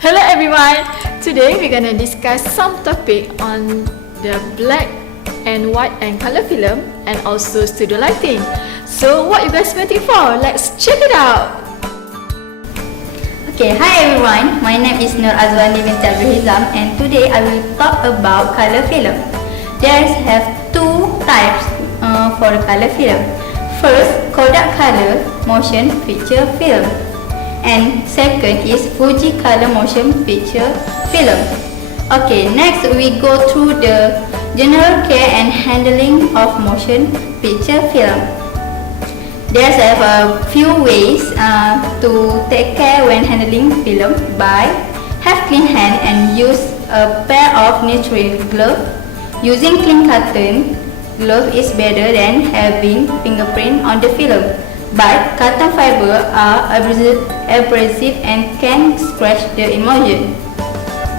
Hello everyone! Today we're gonna discuss some topic on the black and white and color film and also studio lighting. So what you guys waiting for? Let's check it out! Okay, hi everyone. My name is Noraizzaty Binti Hizam and today I will talk about color film. There have two types for color film. First, Kodak color motion picture film. And second is Fuji color motion picture film. Okay, next we go through the general care and handling of motion picture film. There's a few ways to take care when handling film by have clean hand and use a pair of natural gloves. Using clean cotton glove is better than having fingerprint on the film. But cotton fiber are abrasive and can scratch the emulsion.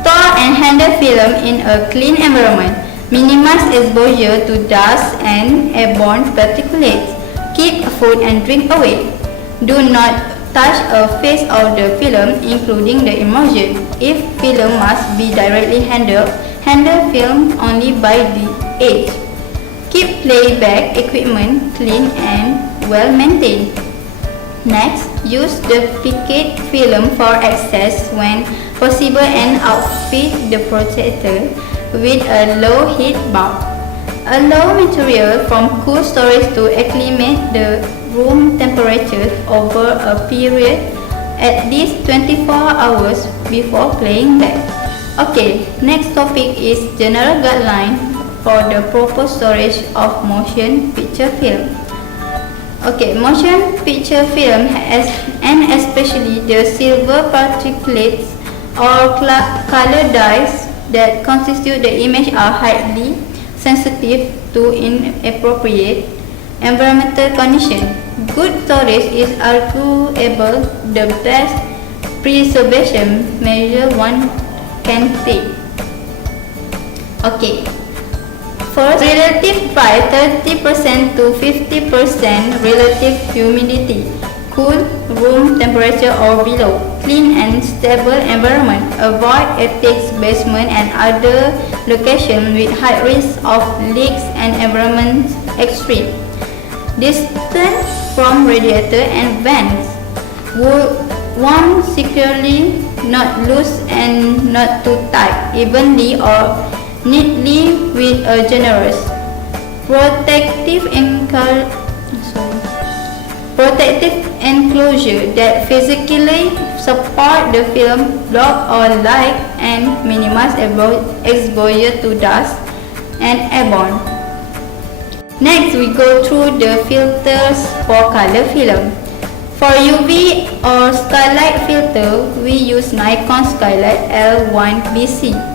Store and handle film in a clean environment. Minimize exposure to dust and airborne particulates. Keep food and drink away. Do not touch a face of the film, including the emulsion. If film must be directly handled, handle film only by the edge. Keep playback equipment clean and well maintained. Next, use the picket film for access when possible and outfit the protector with a low heat bulb. Allow material from cool storage to acclimate the room temperature over a period at least 24 hours before playing back. Okay, next topic is general guideline for the proper storage of motion picture film. Okay, motion picture film has, and especially the silver particulates or color dyes that constitute the image are highly sensitive to inappropriate environmental conditions. Good storage is arguably the best preservation measure one can take. Okay. First, relative pride 30% to 50% relative humidity, cool room temperature or below, clean and stable environment. Avoid attics, basement and other locations with high risk of leaks and environment extreme. Distance from radiator and vents. Warm securely, not loose and not too tight, evenly or neatly with a generous protective enclosure that physically support the film, block or light and minimize exposure to dust and airborne. Next, we go through the filters for color film. For UV or skylight filter, we use Nikon Skylight L1BC.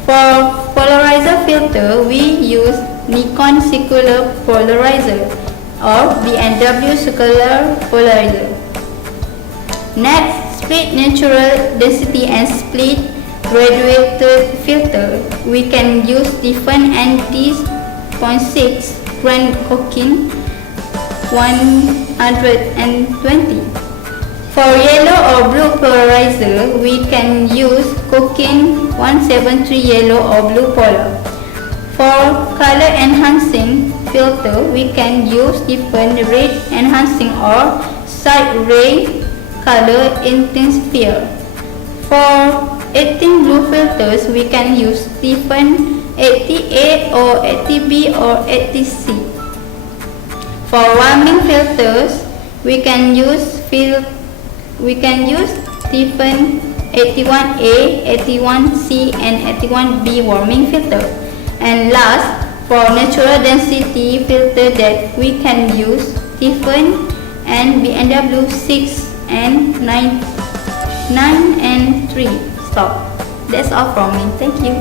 For polarizer filter, we use Nikon Circular Polarizer or BMW Circular Polarizer. Next, split natural density and split graduated filter. We can use different ND 0.6 Grand Coquin 120. For yellow or blue polarizer, we can use Coquin 173 yellow or blue polar. For color enhancing filter, we can use different red enhancing or side ray color intensifier. For 18 blue filters, we can use different 80A or 80B or 80C. For warming filters, we can use different 81A, 81C and 81B warming filter. And last, for natural density filter that we can use different and BMW 6 and 9 and 3. Stop. That's all from me. Thank you.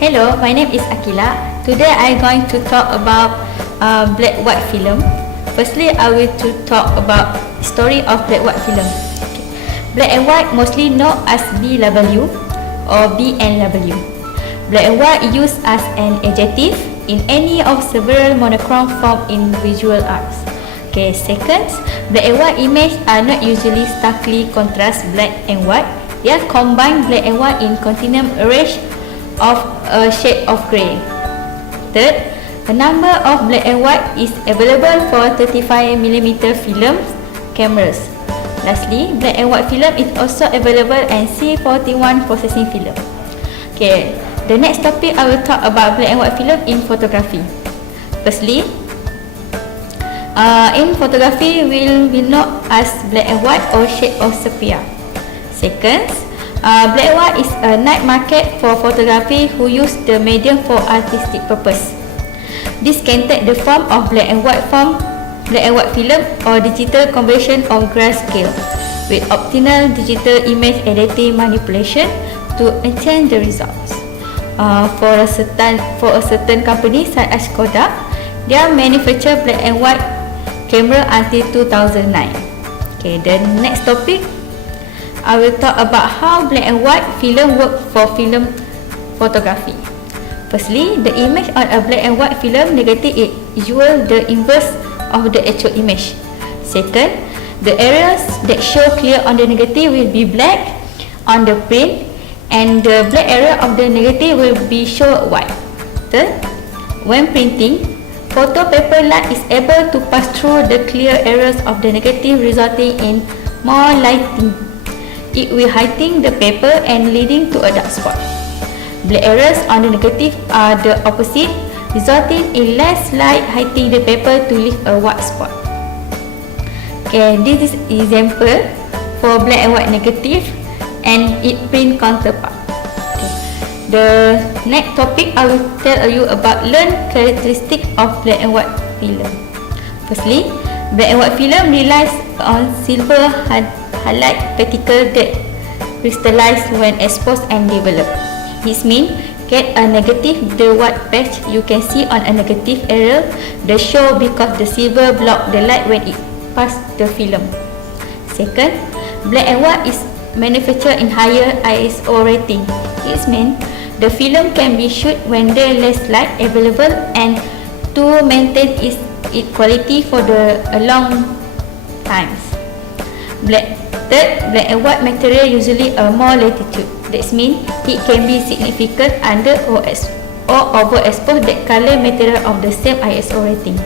Hello, my name is Aqilah. Today I'm going to talk about black-white film. Firstly, I will talk about story of black-white film. Okay. Black and white mostly known as BW or BNW. Black and white used as an adjective in any of several monochrome forms in visual arts. Okay, second, black and white image are not usually starkly contrast black and white. They are combined black and white in continuum array of a shade of grey. Third, a number of black and white is available for 35mm film cameras. Lastly, black and white film is also available in C41 processing film. Okay, the next topic I will talk about black and white film in photography. Firstly, in photography we know as black and white or shade of sepia. Second, black and white is a night market for photography who use the medium for artistic purpose. This can take the form of black and white film or digital conversion or grayscale with optional digital image editing manipulation to enhance the results. For a certain company such as Kodak, they manufacture black and white camera until 2009. Okay, the next topic I will talk about how black and white film work for film photography. Firstly, the image on a black and white film negative is usually the inverse of the actual image. Second, the areas that show clear on the negative will be black on the print and the black area of the negative will be shown white. Third, when printing, photo paper light is able to pass through the clear areas of the negative, resulting in more lighting. It will heighten the paper and leading to a dark spot. Black areas on the negative are the opposite, resulting in less light heightening the paper to leave a white spot. Okay, this is example for black and white negative and its print counterpart. Okay. The next topic I will tell you about learn characteristic of black and white film. Firstly, black and white film relies on silver highlight particle that crystallize when exposed and develop. This means get a negative, the white patch you can see on a negative area the show because the silver block the light when it pass the film. Second, black and white is manufactured in higher ISO rating. This means the film can be shot when there is less light available and to maintain its quality for a long times. Third, black and white material usually a more latitude. That means it can be significant under or overexposed that color material of the same ISO rating.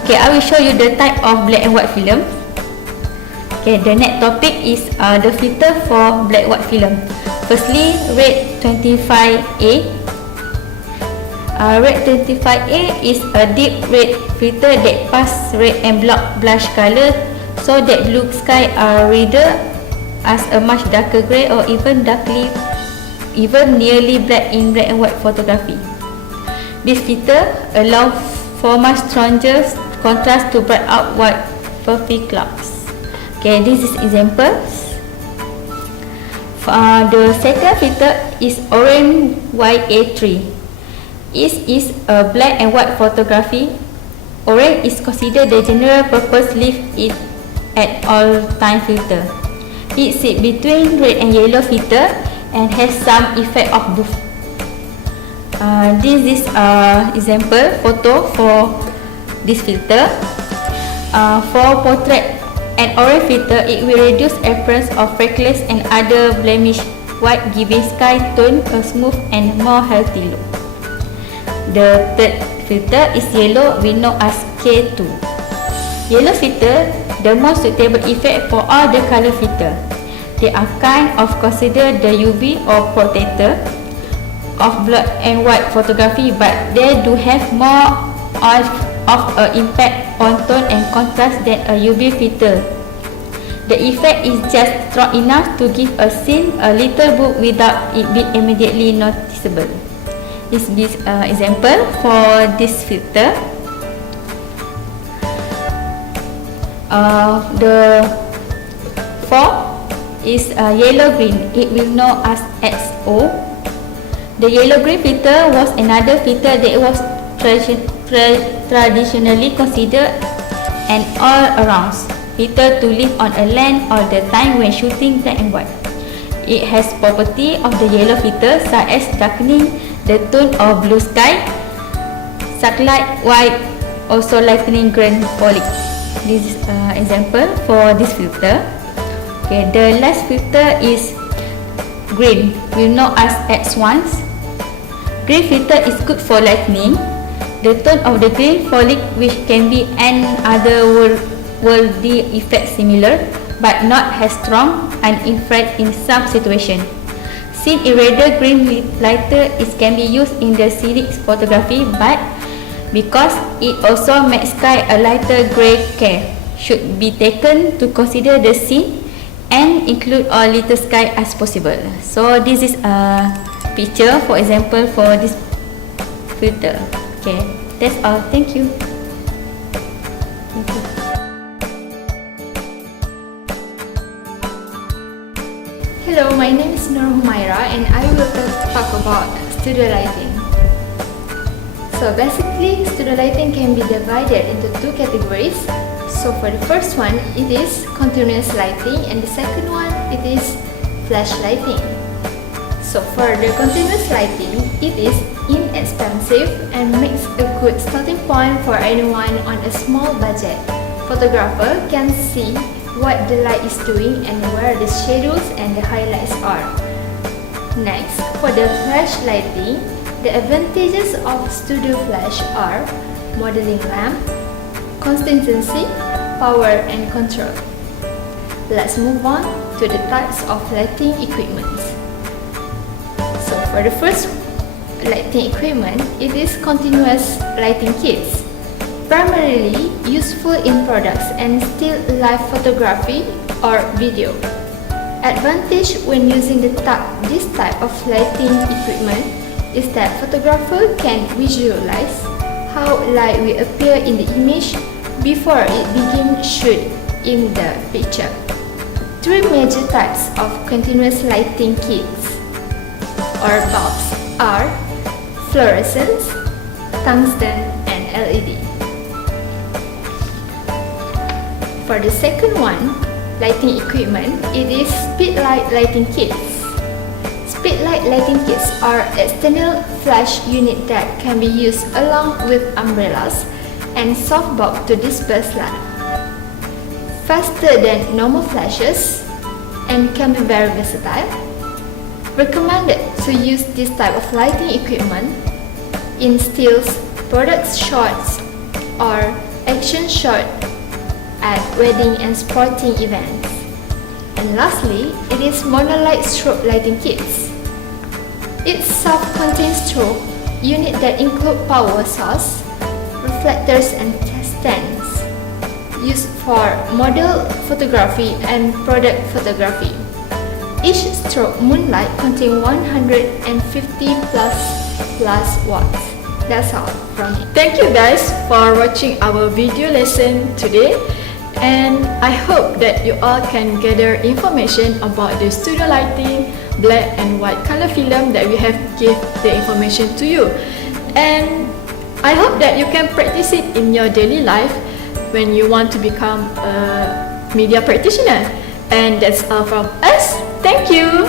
Okay, I will show you the type of black and white film. Okay, the next topic is the filter for black and white film. Firstly, red 25A. Red 25A is a deep red filter that pass red and block blush color so that blue sky are reader as a much darker grey or even nearly black in black and white photography. This filter allows for much stronger contrast to bright out white fluffy clouds. Okay, this is examples. The second filter is orange YA3. It is a black and white photography. Orange is considered the general purpose leave it at all time filter. It sits between red and yellow filter and has some effect of both. This is example photo for this filter. For portrait and orange filter, it will reduce appearance of freckles and other blemish white, giving sky tone a smooth and more healthy look. The third filter is yellow, we know as K2. Yellow filter, the most suitable effect for all the color filter. They are kind of considered the UV or protector of black and white photography, but they do have more of an impact on tone and contrast than a UV filter. The effect is just strong enough to give a scene a little book without it being immediately noticeable. This is example for this filter. The fourth is yellow green. It will know as XO. The yellow green filter was another filter that was traditionally considered an all-around filter to live on a land all the time when shooting black and white. It has property of the yellow filter such as darkening the tone of blue sky, sunlight white also lightening grain folic. This is example for this filter. Okay, the last filter is green. We know as X1. Green filter is good for lightening the tone of the green folic, which can be an otherworldly effect similar but not as strong and infrared in some situation. Scene irradiated green lighter can be used in the scenic photography, but because it also makes sky a lighter grey, care should be taken to consider the scene and include all little sky as possible. So this is a picture, for example, for this filter. Okay, that's all. Thank you. Thank you. Hello, my name is Humairra and I will talk about studio lighting. So basically, studio lighting can be divided into two categories. So for the first one, it is continuous lighting, and the second one, it is flash lighting. So for the continuous lighting, it is inexpensive and makes a good starting point for anyone on a small budget. Photographer can see what the light is doing and where the shadows and the highlights are. Next, for the flash lighting, the advantages of studio flash are modeling lamp, consistency, power and control. Let's move on to the types of lighting equipment. So for the first lighting equipment, it is continuous lighting kits, primarily useful in products and still life photography or video. Advantage when using this type of lighting equipment is that photographer can visualize how light will appear in the image before it begins shoot in the picture. Three major types of continuous lighting kits or bulbs are fluorescent, tungsten and LED. For the second one, lighting equipment, it is speedlight lighting kits. Speedlight lighting kits are external flash unit that can be used along with umbrellas and softbox to disperse light. Faster than normal flashes and can be very versatile. Recommended to use this type of lighting equipment in stills, product shots or action shot at wedding and sporting events. And lastly, it is monolight strobe lighting kits. It's self-contained strobe unit that include power source, reflectors and stands, used for model photography and product photography. Each strobe moonlight contains 150 plus watts. That's all from me. Thank you guys for watching our video lesson today. And I hope that you all can gather information about the studio lighting, black and white color film that we have give the information to you. And I hope that you can practice it in your daily life when you want to become a media practitioner. And that's all from us. Thank you.